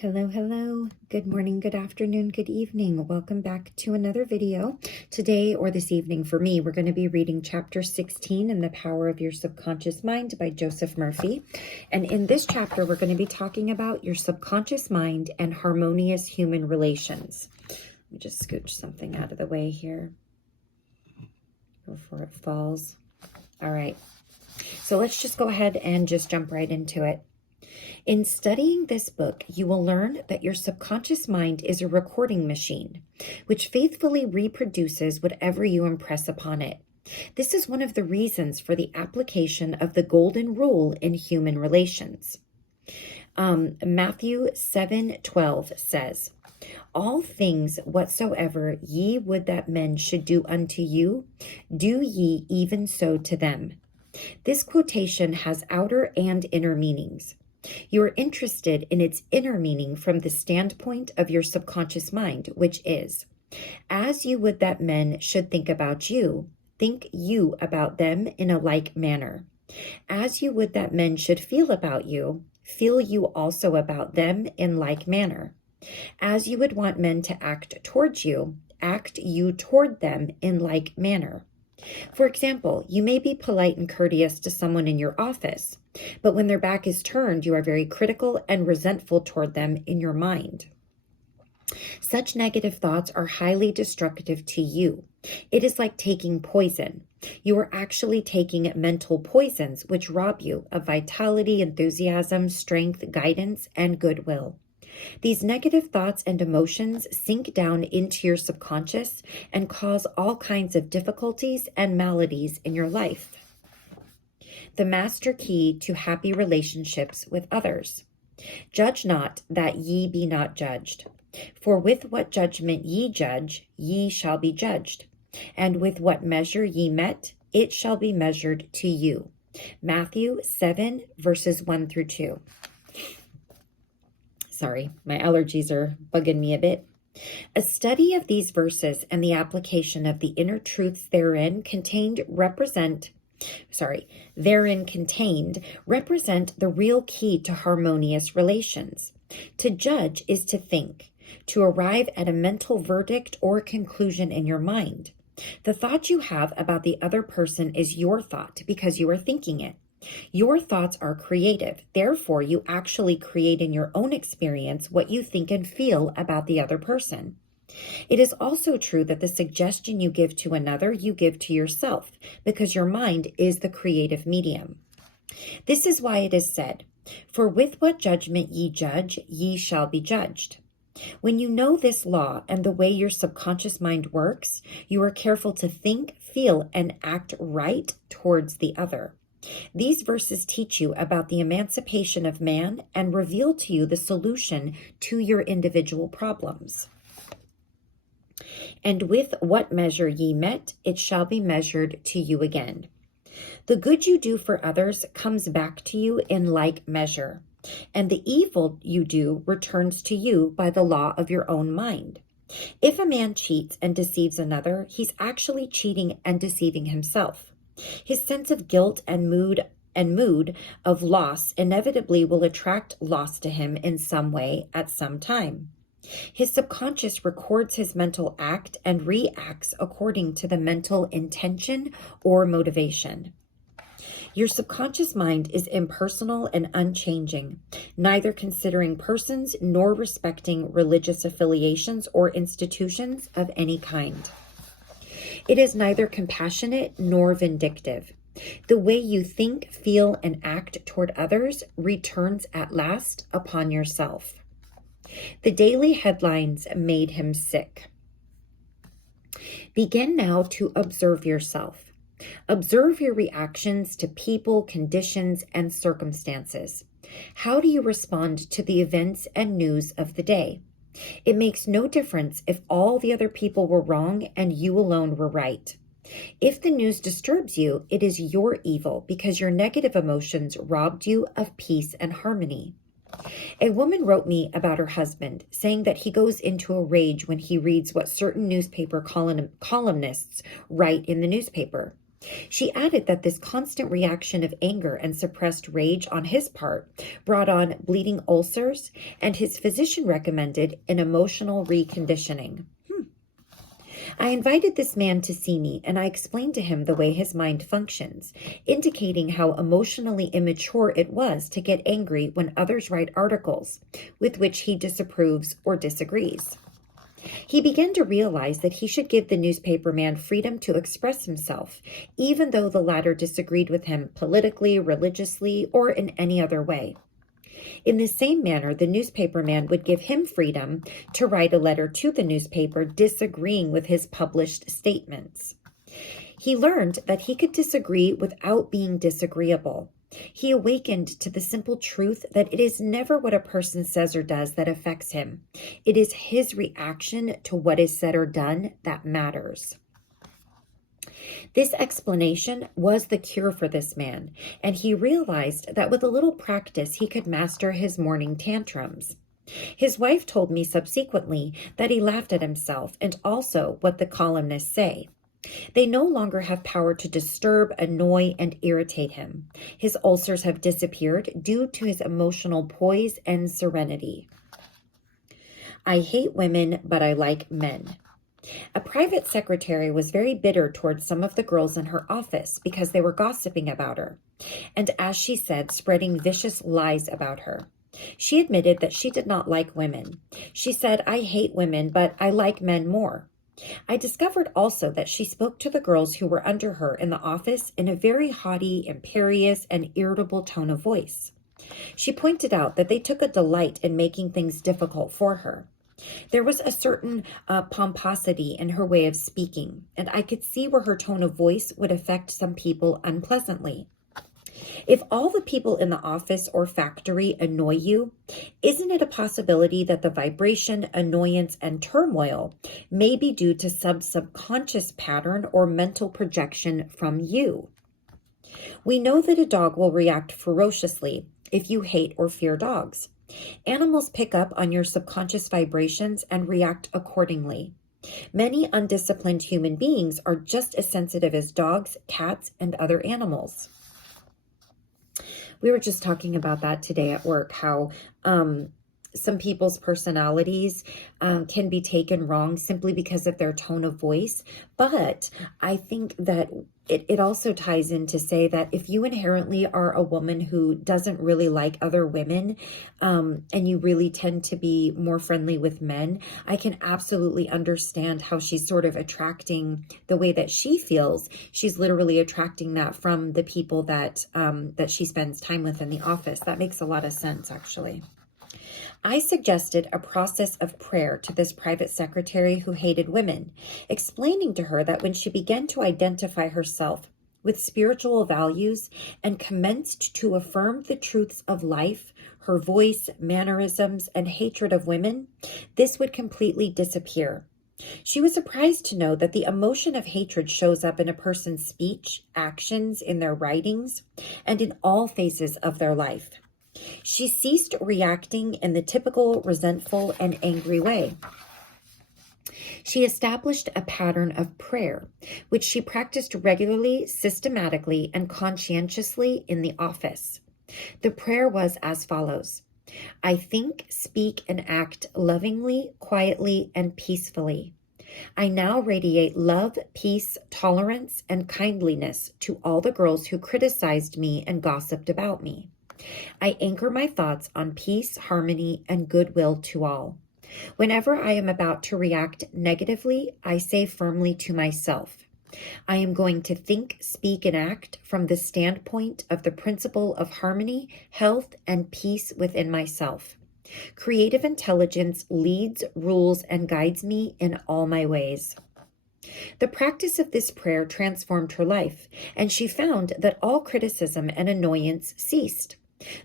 Hello, hello. Good morning, good afternoon, good evening. Welcome back to another video. Today, or this evening for me, we're going to be reading chapter 16 in The Power of Your Subconscious Mind by Joseph Murphy. And in this chapter, we're going to be talking about your subconscious mind and harmonious human relations. Let me just scooch something out of the way here before it falls. All right. So let's just go ahead and just jump right into it. In studying this book, you will learn that your subconscious mind is a recording machine, which faithfully reproduces whatever you impress upon it. This is one of the reasons for the application of the golden rule in human relations. Matthew 7:12 says, "All things whatsoever ye would that men should do unto you, do ye even so to them." This quotation has outer and inner meanings. You are interested in its inner meaning from the standpoint of your subconscious mind, which is, as you would that men should think about you, think you about them in a like manner. As you would that men should feel about you, feel you also about them in like manner. As you would want men to act towards you, act you toward them in like manner. For example, you may be polite and courteous to someone in your office, but when their back is turned, you are very critical and resentful toward them in your mind. Such negative thoughts are highly destructive to you. It is like taking poison. You are actually taking mental poisons which rob you of vitality, enthusiasm, strength, guidance, and goodwill. These negative thoughts and emotions sink down into your subconscious and cause all kinds of difficulties and maladies in your life. The master key to happy relationships with others. Judge not, that ye be not judged. For with what judgment ye judge, ye shall be judged. And with what measure ye met, it shall be measured to you. Matthew 7, verses 1 through 2. Sorry, my allergies are bugging me a bit. A study of these verses and the application of the inner truths therein contained represent the real key to harmonious relations. To judge is to think, to arrive at a mental verdict or conclusion in your mind. The thought you have about the other person is your thought because you are thinking it. Your thoughts are creative. Therefore, you actually create in your own experience what you think and feel about the other person. It is also true that the suggestion you give to another, you give to yourself, because your mind is the creative medium. This is why it is said, "For with what judgment ye judge, ye shall be judged." When you know this law and the way your subconscious mind works, you are careful to think, feel, and act right towards the other. These verses teach you about the emancipation of man and reveal to you the solution to your individual problems. And with what measure ye met, it shall be measured to you again. The good you do for others comes back to you in like measure, and the evil you do returns to you by the law of your own mind. If a man cheats and deceives another, he's actually cheating and deceiving himself. His sense of guilt and mood of loss inevitably will attract loss to him in some way at some time. His subconscious records his mental act and reacts according to the mental intention or motivation. Your subconscious mind is impersonal and unchanging, neither considering persons nor respecting religious affiliations or institutions of any kind. It is neither compassionate nor vindictive. The way you think, feel, and act toward others returns at last upon yourself. The daily headlines made him sick. Begin now to observe yourself. Observe your reactions to people, conditions, and circumstances. How do you respond to the events and news of the day? It makes no difference if all the other people were wrong and you alone were right. If the news disturbs you, it is your evil because your negative emotions robbed you of peace and harmony. A woman wrote me about her husband, saying that he goes into a rage when he reads what certain newspaper columnists write in the newspaper. She added that this constant reaction of anger and suppressed rage on his part brought on bleeding ulcers, and his physician recommended an emotional reconditioning. I invited this man to see me, and I explained to him the way his mind functions, indicating how emotionally immature it was to get angry when others write articles with which he disapproves or disagrees. He began to realize that he should give the newspaper man freedom to express himself, even though the latter disagreed with him politically, religiously, or in any other way. In the same manner, the newspaper man would give him freedom to write a letter to the newspaper disagreeing with his published statements. He learned that he could disagree without being disagreeable. He awakened to the simple truth that it is never what a person says or does that affects him. It is his reaction to what is said or done that matters. This explanation was the cure for this man, and he realized that with a little practice he could master his morning tantrums. His wife told me subsequently that he laughed at himself and also what the columnists say. They no longer have power to disturb, annoy, and irritate him. His ulcers have disappeared due to his emotional poise and serenity. I hate women, but I like men. A private secretary was very bitter towards some of the girls in her office because they were gossiping about her, and as she said, spreading vicious lies about her. She admitted that she did not like women. She said, I hate women, but I like men more. I discovered also that she spoke to the girls who were under her in the office in a very haughty, imperious, and irritable tone of voice. She pointed out that they took a delight in making things difficult for her. There was a certain pomposity in her way of speaking, and I could see where her tone of voice would affect some people unpleasantly. If all the people in the office or factory annoy you, isn't it a possibility that the vibration, annoyance, and turmoil may be due to some subconscious pattern or mental projection from you? We know that a dog will react ferociously if you hate or fear dogs. Animals pick up on your subconscious vibrations and react accordingly. Many undisciplined human beings are just as sensitive as dogs, cats, and other animals. We were just talking about that today at work, how some people's personalities can be taken wrong simply because of their tone of voice. But I think that it also ties in to say that if you inherently are a woman who doesn't really like other women, and you really tend to be more friendly with men, I can absolutely understand how she's sort of attracting the way that she feels. She's literally attracting that from the people that she spends time with in the office. That makes a lot of sense, actually. I suggested a process of prayer to this private secretary who hated women, explaining to her that when she began to identify herself with spiritual values and commenced to affirm the truths of life, her voice, mannerisms, and hatred of women, this would completely disappear. She was surprised to know that the emotion of hatred shows up in a person's speech, actions, in their writings, and in all phases of their life. She ceased reacting in the typical resentful and angry way. She established a pattern of prayer, which she practiced regularly, systematically, and conscientiously in the office. The prayer was as follows: I think, speak, and act lovingly, quietly, and peacefully. I now radiate love, peace, tolerance, and kindliness to all the girls who criticized me and gossiped about me. I anchor my thoughts on peace, harmony, and goodwill to all. Whenever I am about to react negatively, I say firmly to myself, I am going to think, speak, and act from the standpoint of the principle of harmony, health, and peace within myself. Creative intelligence leads, rules, and guides me in all my ways. The practice of this prayer transformed her life, and she found that all criticism and annoyance ceased.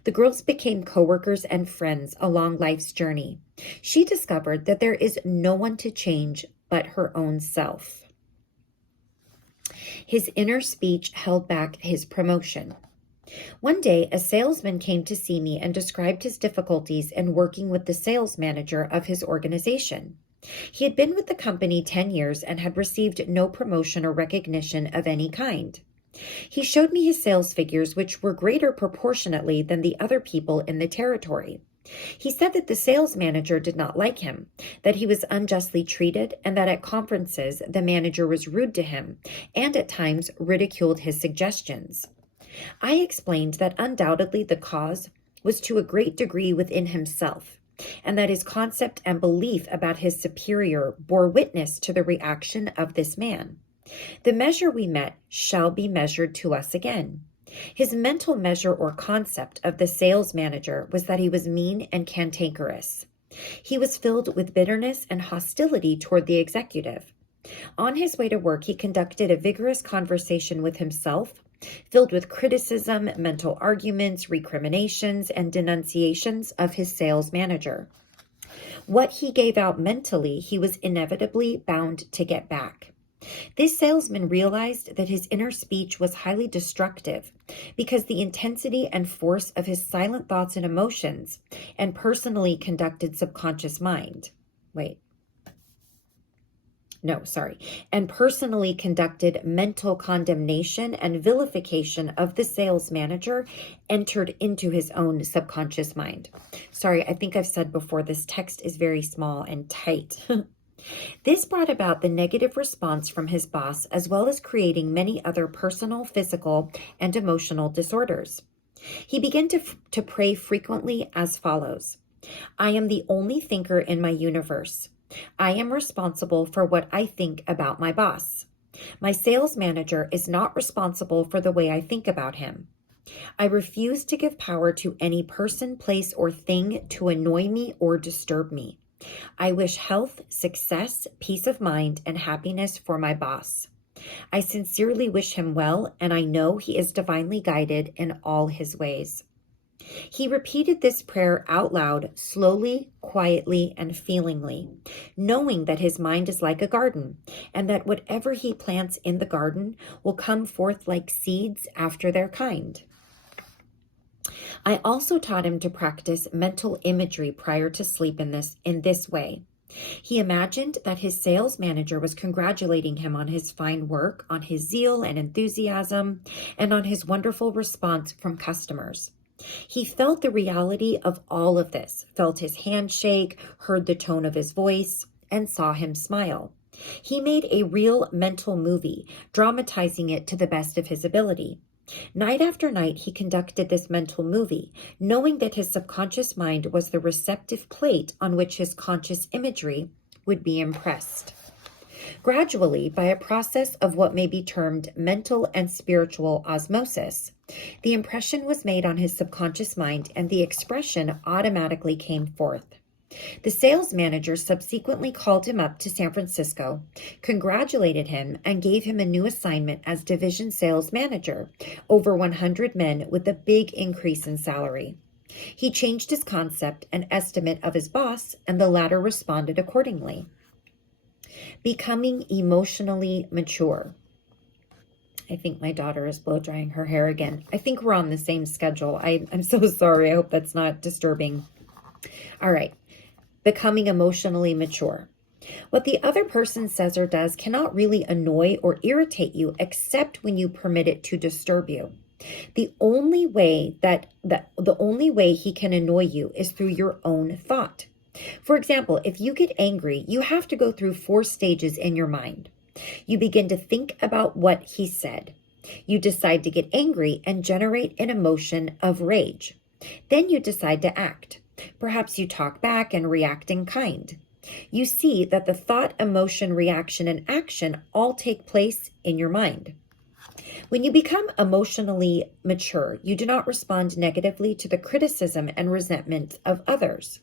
The girls became coworkers and friends along life's journey. She discovered that there is no one to change but her own self. His inner speech held back his promotion. One day, a salesman came to see me and described his difficulties in working with the sales manager of his organization. He had been with the company 10 years and had received no promotion or recognition of any kind. He showed me his sales figures, which were greater proportionately than the other people in the territory. He said that the sales manager did not like him, that he was unjustly treated, and that at conferences the manager was rude to him and at times ridiculed his suggestions. I explained that undoubtedly the cause was to a great degree within himself, and that his concept and belief about his superior bore witness to the reaction of this man. The measure we met shall be measured to us again. His mental measure or concept of the sales manager was that he was mean and cantankerous. He was filled with bitterness and hostility toward the executive. On his way to work, he conducted a vigorous conversation with himself, filled with criticism, mental arguments, recriminations, and denunciations of his sales manager. What he gave out mentally, he was inevitably bound to get back. This salesman realized that his inner speech was highly destructive because the intensity and force of his silent thoughts and emotions and personally conducted subconscious mind. And personally conducted mental condemnation and vilification of the sales manager entered into his own subconscious mind. Sorry, I think I've said before, this text is very small and tight. This brought about the negative response from his boss, as well as creating many other personal, physical, and emotional disorders. He began to pray frequently as follows: I am the only thinker in my universe. I am responsible for what I think about my boss. My sales manager is not responsible for the way I think about him. I refuse to give power to any person, place, or thing to annoy me or disturb me. I wish health, success, peace of mind, and happiness for my boss. I sincerely wish him well, and I know he is divinely guided in all his ways. He repeated this prayer out loud, slowly, quietly, and feelingly, knowing that his mind is like a garden, and that whatever he plants in the garden will come forth like seeds after their kind. I also taught him to practice mental imagery prior to sleep in this way. He imagined that his sales manager was congratulating him on his fine work, on his zeal and enthusiasm, and on his wonderful response from customers. He felt the reality of all of this, felt his hand shake, heard the tone of his voice, and saw him smile. He made a real mental movie, dramatizing it to the best of his ability. Night after night, he conducted this mental movie, knowing that his subconscious mind was the receptive plate on which his conscious imagery would be impressed. Gradually, by a process of what may be termed mental and spiritual osmosis, the impression was made on his subconscious mind and the expression automatically came forth. The sales manager subsequently called him up to San Francisco, congratulated him, and gave him a new assignment as division sales manager, over 100 men with a big increase in salary. He changed his concept and estimate of his boss, and the latter responded accordingly. Becoming emotionally mature. I think my daughter is blow drying her hair again. I think we're on the same schedule. I'm so sorry. I hope that's not disturbing. All right. Becoming emotionally mature. What the other person says or does cannot really annoy or irritate you except when you permit it to disturb you. The only way he can annoy you is through your own thought. For example, if you get angry, you have to go through 4 stages in your mind. You begin to think about what he said. You decide to get angry and generate an emotion of rage. Then you decide to act. Perhaps you talk back and react in kind. You see that the thought, emotion, reaction, and action all take place in your mind. When you become emotionally mature, you do not respond negatively to the criticism and resentment of others.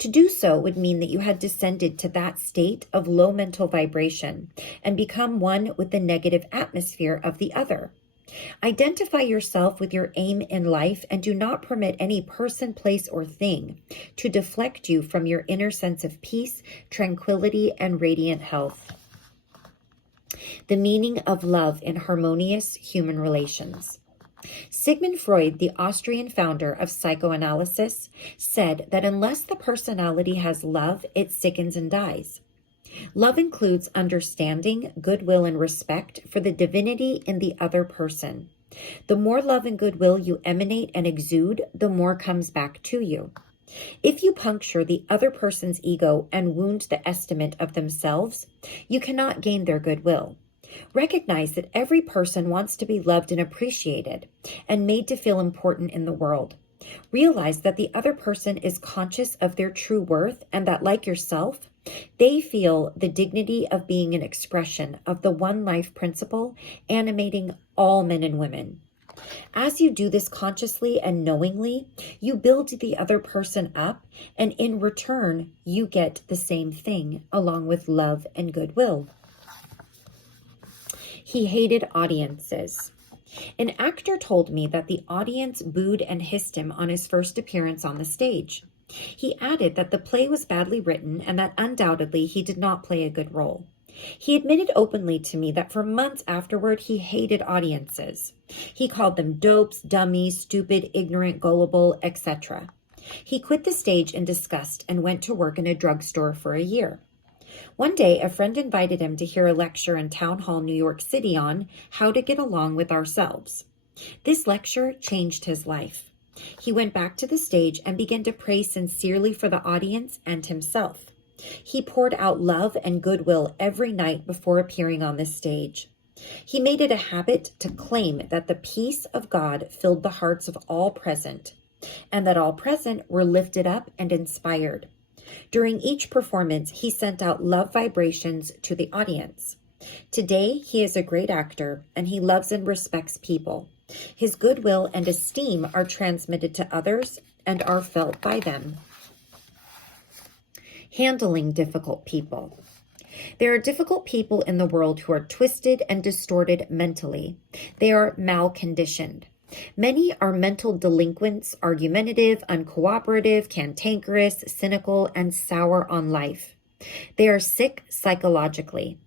To do so would mean that you had descended to that state of low mental vibration and become one with the negative atmosphere of the other. Identify yourself with your aim in life and do not permit any person, place, or thing to deflect you from your inner sense of peace, tranquility, and radiant health. The meaning of love in harmonious human relations. Sigmund Freud, the Austrian founder of psychoanalysis, said that unless the personality has love, it sickens and dies. Love includes understanding, goodwill, and respect for the divinity in the other person. The more love and goodwill you emanate and exude, the more comes back to you. If you puncture the other person's ego and wound the estimate of themselves, you cannot gain their goodwill. Recognize that every person wants to be loved and appreciated and made to feel important in the world. Realize that the other person is conscious of their true worth and that, like yourself, they feel the dignity of being an expression of the one life principle animating all men and women. As you do this consciously and knowingly, you build the other person up, and in return, you get the same thing along with love and goodwill. He hated audiences. An actor told me that the audience booed and hissed him on his first appearance on the stage. He added that the play was badly written and that undoubtedly he did not play a good role. He admitted openly to me that for months afterward he hated audiences. He called them dopes, dummies, stupid, ignorant, gullible, etc. He quit the stage in disgust and went to work in a drugstore for a year. One day, a friend invited him to hear a lecture in Town Hall, New York City on how to get along with ourselves. This lecture changed his life. He went back to the stage and began to pray sincerely for the audience and himself. He poured out love and goodwill every night before appearing on the stage. He made it a habit to claim that the peace of God filled the hearts of all present, and that all present were lifted up and inspired. During each performance, he sent out love vibrations to the audience. Today, he is a great actor, and he loves and respects people. His goodwill and esteem are transmitted to others and are felt by them. Handling difficult people. There are difficult people in the world who are twisted and distorted mentally. They are malconditioned. Many are mental delinquents, argumentative, uncooperative, cantankerous, cynical, and sour on life. They are sick psychologically.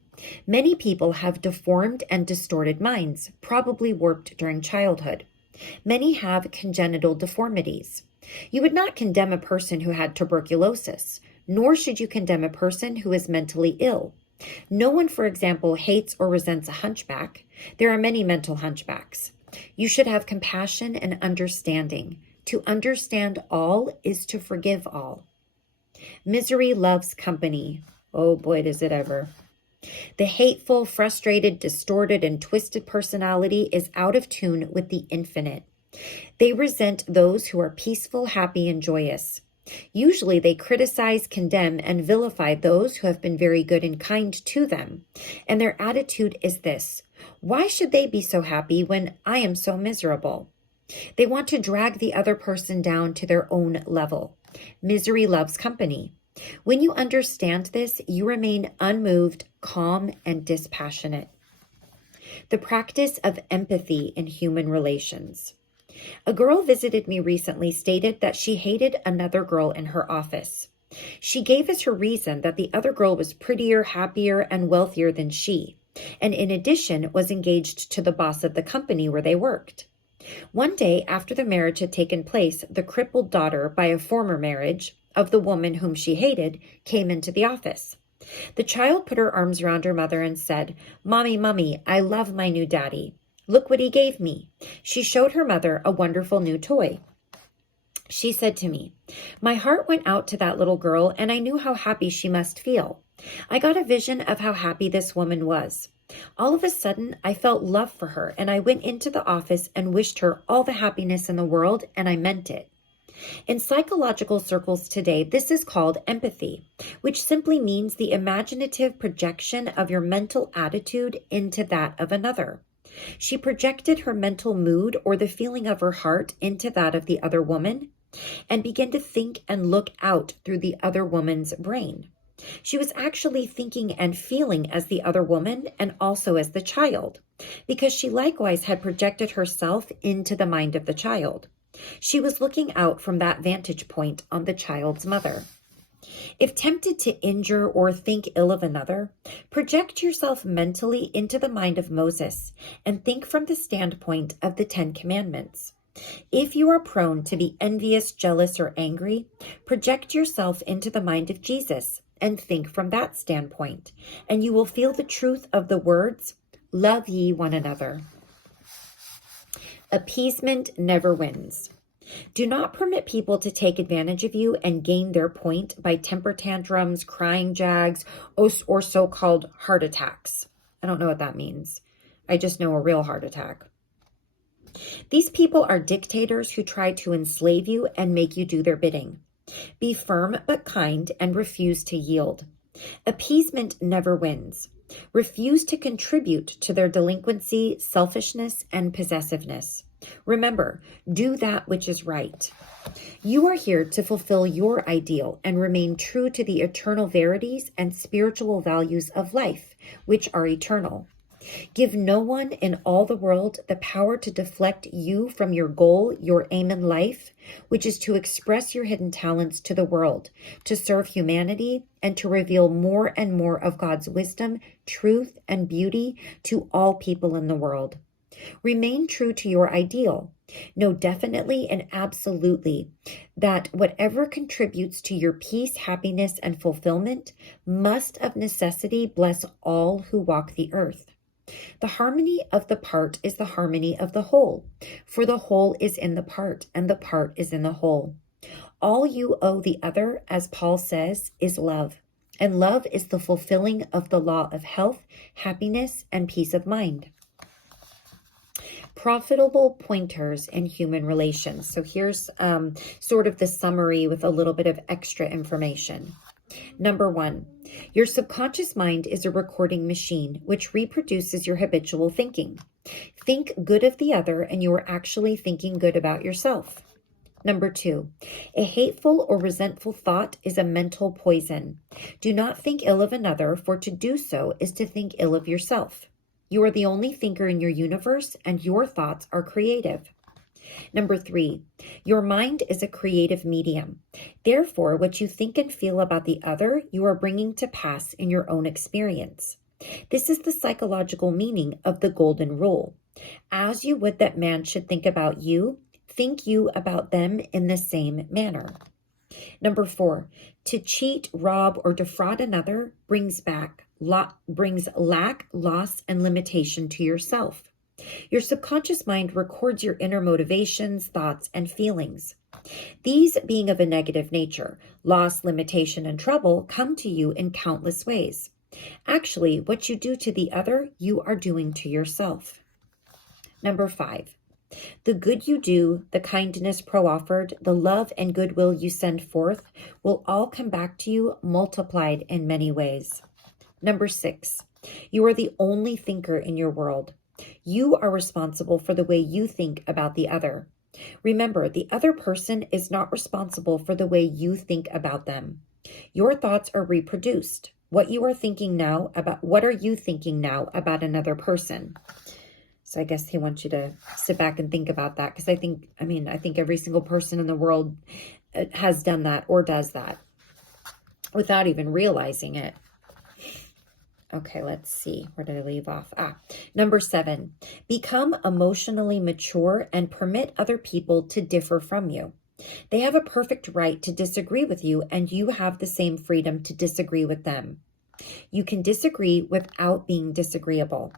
Many people have deformed and distorted minds, probably warped during childhood. Many have congenital deformities. You would not condemn a person who had tuberculosis, nor should you condemn a person who is mentally ill. No one, for example, hates or resents a hunchback. There are many mental hunchbacks. You should have compassion and understanding. To understand all is to forgive all. Misery loves company. Oh boy, does it ever. The hateful, frustrated, distorted, and twisted personality is out of tune with the infinite. They resent those who are peaceful, happy, and joyous. Usually they criticize, condemn, and vilify those who have been very good and kind to them. And their attitude is this: why should they be so happy when I am so miserable? They want to drag the other person down to their own level. Misery loves company. When you understand this, you remain unmoved, calm, and dispassionate. The practice of empathy in human relations. A girl visited me recently stated that she hated another girl in her office. She gave as her reason that the other girl was prettier, happier, and wealthier than she, and in addition was engaged to the boss of the company where they worked. One day after the marriage had taken place, the crippled daughter by a former marriage of the woman whom she hated came into the office. The child put her arms around her mother and said, "Mommy, Mommy, I love my new daddy. Look what he gave me." She showed her mother a wonderful new toy. She said to me, "My heart went out to that little girl and I knew how happy she must feel. I got a vision of how happy this woman was. All of a sudden, I felt love for her and I went into the office and wished her all the happiness in the world, and I meant it." In psychological circles today, this is called empathy, which simply means the imaginative projection of your mental attitude into that of another. She projected her mental mood or the feeling of her heart into that of the other woman and began to think and look out through the other woman's brain. She was actually thinking and feeling as the other woman and also as the child, because she likewise had projected herself into the mind of the child. She was looking out from that vantage point on the child's mother. If tempted to injure or think ill of another, project yourself mentally into the mind of Moses and think from the standpoint of the 10 Commandments. If you are prone to be envious, jealous, or angry, project yourself into the mind of Jesus and think from that standpoint, and you will feel the truth of the words, love ye one another. Appeasement never wins. Do not permit people to take advantage of you and gain their point by temper tantrums, crying jags, or so-called heart attacks. I don't know what that means. I just know a real heart attack. These people are dictators who try to enslave you and make you do their bidding. Be firm but kind and refuse to yield. Appeasement never wins. Refuse to contribute to their delinquency, selfishness, and possessiveness. Remember, do that which is right. You are here to fulfill your ideal and remain true to the eternal verities and spiritual values of life, which are eternal. Give no one in all the world the power to deflect you from your goal, your aim in life, which is to express your hidden talents to the world, to serve humanity, and to reveal more and more of God's wisdom, truth, and beauty to all people in the world. Remain true to your ideal. Know definitely and absolutely that whatever contributes to your peace, happiness, and fulfillment must of necessity bless all who walk the earth. The harmony of the part is the harmony of the whole, for the whole is in the part, and the part is in the whole. All you owe the other, as Paul says, is love, and love is the fulfilling of the law of health, happiness, and peace of mind. Profitable pointers in human relations. So here's sort of the summary with a little bit of extra information. Number 1, your subconscious mind is a recording machine which reproduces your habitual thinking. Think good of the other and you are actually thinking good about yourself. Number 2, a hateful or resentful thought is a mental poison. Do not think ill of another, for to do so is to think ill of yourself. You are the only thinker in your universe and your thoughts are creative. Number 3, your mind is a creative medium. Therefore, what you think and feel about the other, you are bringing to pass in your own experience. This is the psychological meaning of the golden rule. As you would that man should think about you, think you about them in the same manner. Number 4, to cheat, rob, or defraud another brings lack, loss, and limitation to yourself. Your subconscious mind records your inner motivations, thoughts, and feelings. These, being of a negative nature, loss, limitation, and trouble, come to you in countless ways. Actually, what you do to the other, you are doing to yourself. Number 5, the good you do, the kindness proffered, the love and goodwill you send forth will all come back to you multiplied in many ways. Number 6, you are the only thinker in your world. You are responsible for the way you think about the other. Remember, the other person is not responsible for the way you think about them. Your thoughts are reproduced. What are you thinking now about another person? So I guess he wants you to sit back and think about that, because I think every single person in the world has done that or does that without even realizing it. Okay, let's see. Where did I leave off? Number 7, become emotionally mature and permit other people to differ from you. They have a perfect right to disagree with you, and you have the same freedom to disagree with them. You can disagree without being disagreeable.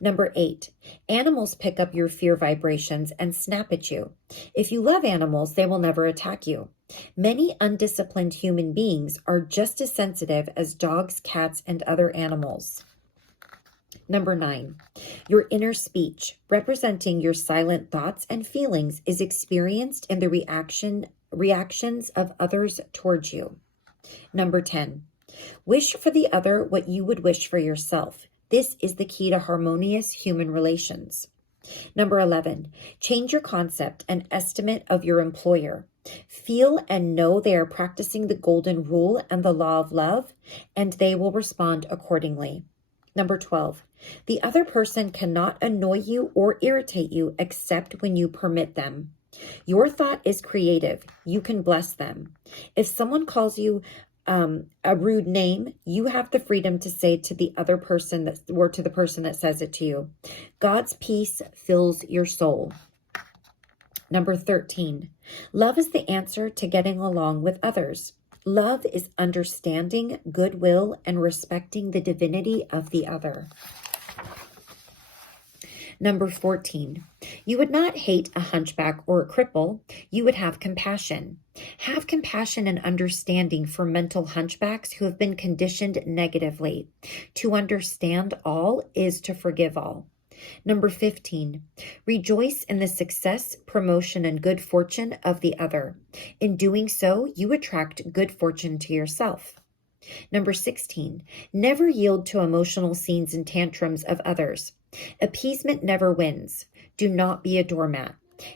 Number 8, animals pick up your fear vibrations and snap at you. If you love animals, they will never attack you. Many undisciplined human beings are just as sensitive as dogs, cats, and other animals. Number 9, your inner speech, representing your silent thoughts and feelings, is experienced in the reactions of others towards you. Number 10, wish for the other what you would wish for yourself. This is the key to harmonious human relations. Number 11, change your concept and estimate of your employer. Feel and know they are practicing the golden rule and the law of love, and they will respond accordingly. Number 12, the other person cannot annoy you or irritate you except when you permit them. Your thought is creative. You can bless them. If someone calls you a rude name, you have the freedom to say to the other person or to the person that says it to you, God's peace fills your soul. Number 13, love is the answer to getting along with others. Love is understanding, goodwill, and respecting the divinity of the other. Number 14, you would not hate a hunchback or a cripple. You would have compassion. Have compassion and understanding for mental hunchbacks who have been conditioned negatively. To understand all is to forgive all. Number 15, rejoice in the success, promotion, and good fortune of the other. In doing so, you attract good fortune to yourself. Number 16, never yield to emotional scenes and tantrums of others. Appeasement never wins. Do not be a doormat.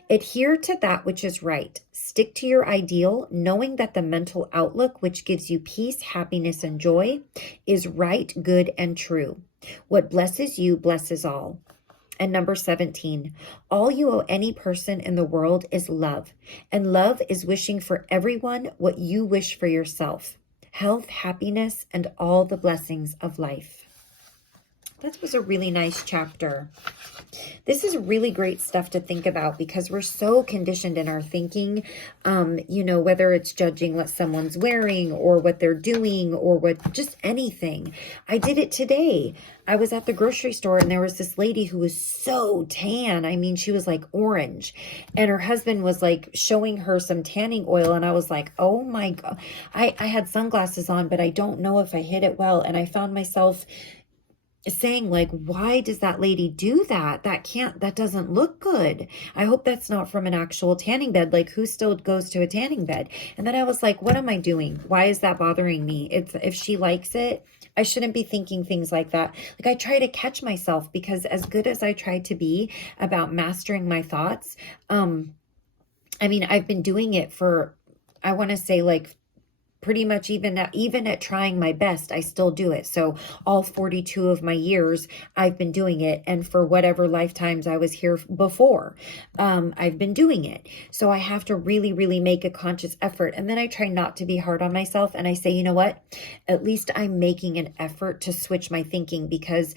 Adhere to that which is right. Stick to your ideal, knowing that the mental outlook which gives you peace, happiness, and joy is right, good, and true. What blesses you blesses all. And number 17, all you owe any person in the world is love. And love is wishing for everyone what you wish for yourself. Health, happiness, and all the blessings of life. That was a really nice chapter. This is really great stuff to think about because we're so conditioned in our thinking, whether it's judging what someone's wearing or what they're doing or what, just anything. I did it today. I was at the grocery store and there was this lady who was so tan. I mean, she was like orange, and her husband was like showing her some tanning oil. And I was like, oh my God, I had sunglasses on, but I don't know if I hit it well. And I found myself saying like, why does that lady do that? That doesn't look good. I hope that's not from an actual tanning bed. Like, who still goes to a tanning bed? And then I was like, what am I doing? Why is that bothering me? If she likes it, I shouldn't be thinking things like that. Like, I try to catch myself because as good as I try to be about mastering my thoughts, I've been doing it for, I want to say like pretty much even at trying my best, I still do it. So all 42 of my years, I've been doing it. And for whatever lifetimes I was here before, I've been doing it. So I have to really, really make a conscious effort. And then I try not to be hard on myself. And I say, you know what? At least I'm making an effort to switch my thinking, because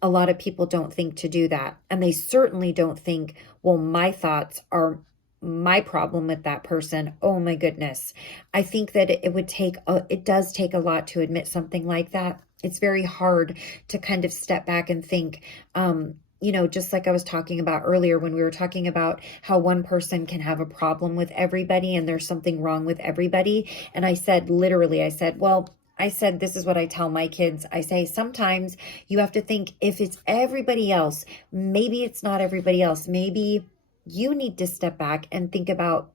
a lot of people don't think to do that. And they certainly don't think, well, my thoughts are my problem with that person. Oh my goodness. I think that it does take a lot to admit something like that. It's very hard to kind of step back and think, just like I was talking about earlier when we were talking about how one person can have a problem with everybody and there's something wrong with everybody. And I said, this is what I tell my kids. I say, sometimes you have to think, if it's everybody else, maybe it's not everybody else. Maybe you need to step back and think about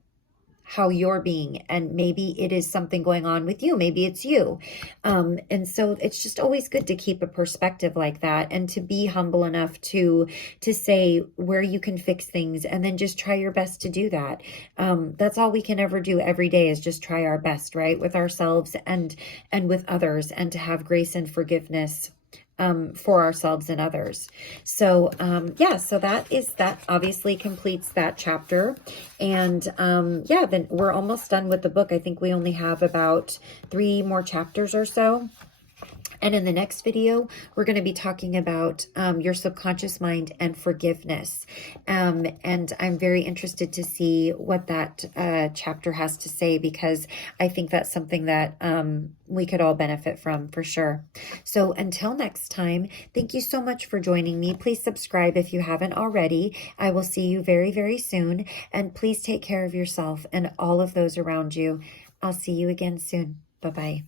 how you're being, and maybe it is something going on with you. Maybe it's you. And so it's just always good to keep a perspective like that, and to be humble enough to say where you can fix things, and then just try your best to do that. That's all we can ever do every day, is just try our best, right? With ourselves and with others, and to have grace and forgiveness for ourselves and others. So, so that obviously completes that chapter. And, then we're almost done with the book. I think we only have about 3 more chapters or so. And in the next video, we're going to be talking about your subconscious mind and forgiveness. And I'm very interested to see what that chapter has to say, because I think that's something that we could all benefit from, for sure. So until next time, thank you so much for joining me. Please subscribe if you haven't already. I will see you very, very soon. And please take care of yourself and all of those around you. I'll see you again soon. Bye-bye.